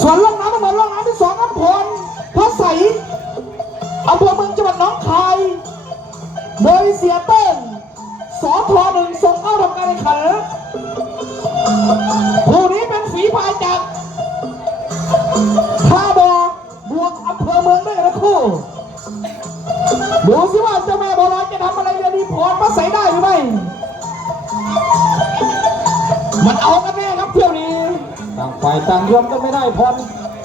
ส่วนล่องน้ำเหมือนล่องน้ำที่สองน้ำพลพระใสอำเภอเมืองจังหวัดหนองคาย โดยเสียเต้นสอทอหนึ่งส่งเข้าทำการแข่งขันผู้นี้เป็นฝีพายจากท่าบอบวกอำเภอเมืองได้วยกันทั้งคู่ดูสิ ต่างยต่างยอมก็ไม่ได้พร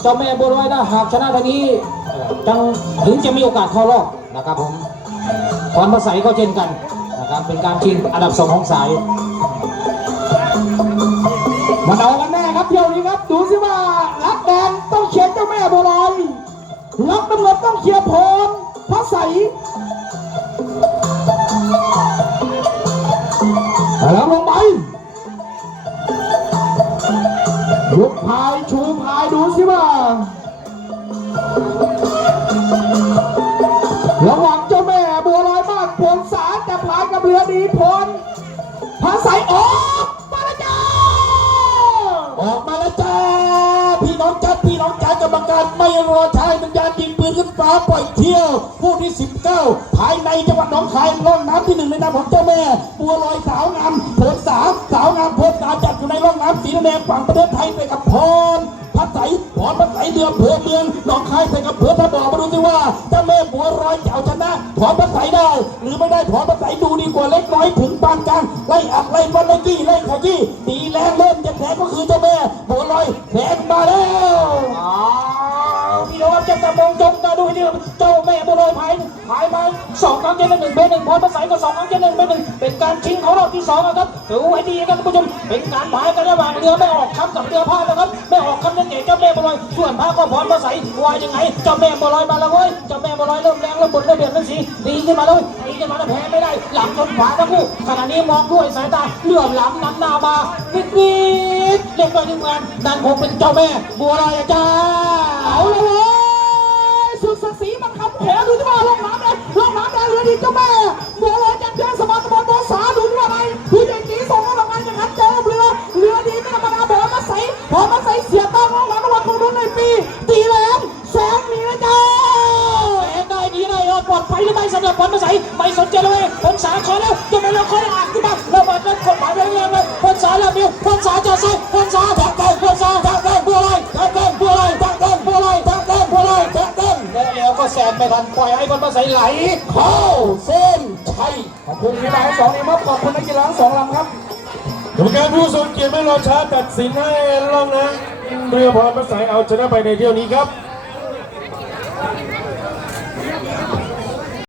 เจ้าแม่บัวลอยนะหากชนะทางนี้จังถึงจะมีโอกาสเข้ารอบนะครับผมพรภาษาก็เช่นกันนะครับเป็นการชิงอันดับสองของสาย ยกพายชูพายดูสิว่าระหว่างเจ้าแม่บัวลอยมากผลสารจะพายกับเรือดีพลพระใสออกมาแล้วจ้าออกมาแล้วจ้าพี่น้องจ้าพี่น้องจ้ากรรมการไม่รอช้าหนึ่งยานยิงปืนขึ้นฟ้าปล่อยเที่ยวผู้ที่ 19 ภายในจังหวัดหนองคายร่องน้ำที่หนึ่งในนามของเจ้าแม่บัวลอยสาวงามเถิดสาวสาวงามโพ สีแดงฝั่งประเทศไทยไปกับพรพัดใสพรพัดใสเดือเผือเมืองหนองคายไปกับเผือถ้าบอกมาดูสิว่าเจ้าแม่บัวลอยจะเอาชนะพรพัดใสได้ หรือไม่ได้พรพัดใสดูดีกว่าเล็กน้อยถึงปานกลางไล่อัดไล่ฟันไล่กี้ไล่ขยี้ตีแรงเริ่มจะแพ้ก็คือเจ้าแม่บัวลอยแพ้มาแล้วอ้าวพี่น้องวับจะตะมงจงตาดูให้ดีเจ้าแม่บัวลอยพายพายมาสองครั้งเจนหนึ่งเบหนึ่งพรประใสก็สองครั้งเจน ชิงของรอบที่สองนะครับดูให้ดีครับท่านผู้ชมเป็นการพายกันระหว่างเรือไม่ออกคำกับเรือพานะครับไม่ออกคำนั่นเองเจ้าแม่บัวลอยส่วนพระก็พรประใสว่ายังไงเจ้าแม่บัวลอยมาแล้วเว้ยเจ้าแม่บัวลอยเริ่มแรงเริ่มบนเริ่มเบียดเริ่มสีดีขึ้นมาเลยดีขึ้นมาแล้วแพ้ไม่ได้ หลังชนขวาทั้งคู่ขณะนี้มองด้วยสายตาเหลื่อมล้ำน้ำหน้ามาวิดวิดเรียกว่าทีมงานนั่นคงเป็นเจ้าแม่บัวลอยอะจ้าเอาเลยสุดศักดิ์ศรีมันคำแขดู หรือไม่สำหรับพรประใสไม่สนใจเลยคนสาขอแล้วจะไม่เราขอได้อ่านขึ้นมาเราบัดนั้นกฎหมายไปเรื่อยๆเลยคนสาแล้วมิวคนสาจะใส่คนสาแทงแทงคนสาแทงแทงบัวลอยแทงแทงบัวลอยแทงแทงบัวลอยแทงแทงบัวลอยแทงแทงแล้วก็แซงไม่ทันปล่อยให้คนประใสไหลเข้าเส้นชัยขอบคุณกีฬาทั้งสองทีมครับขอบคุณนักกีฬาทั้งสองลำครับกรรมการผู้ทรงเกียรติไม่รอช้าตัดสินให้ล่องนะเรือพรประสายเอาชนะไปในเที่ยวนี้ครับ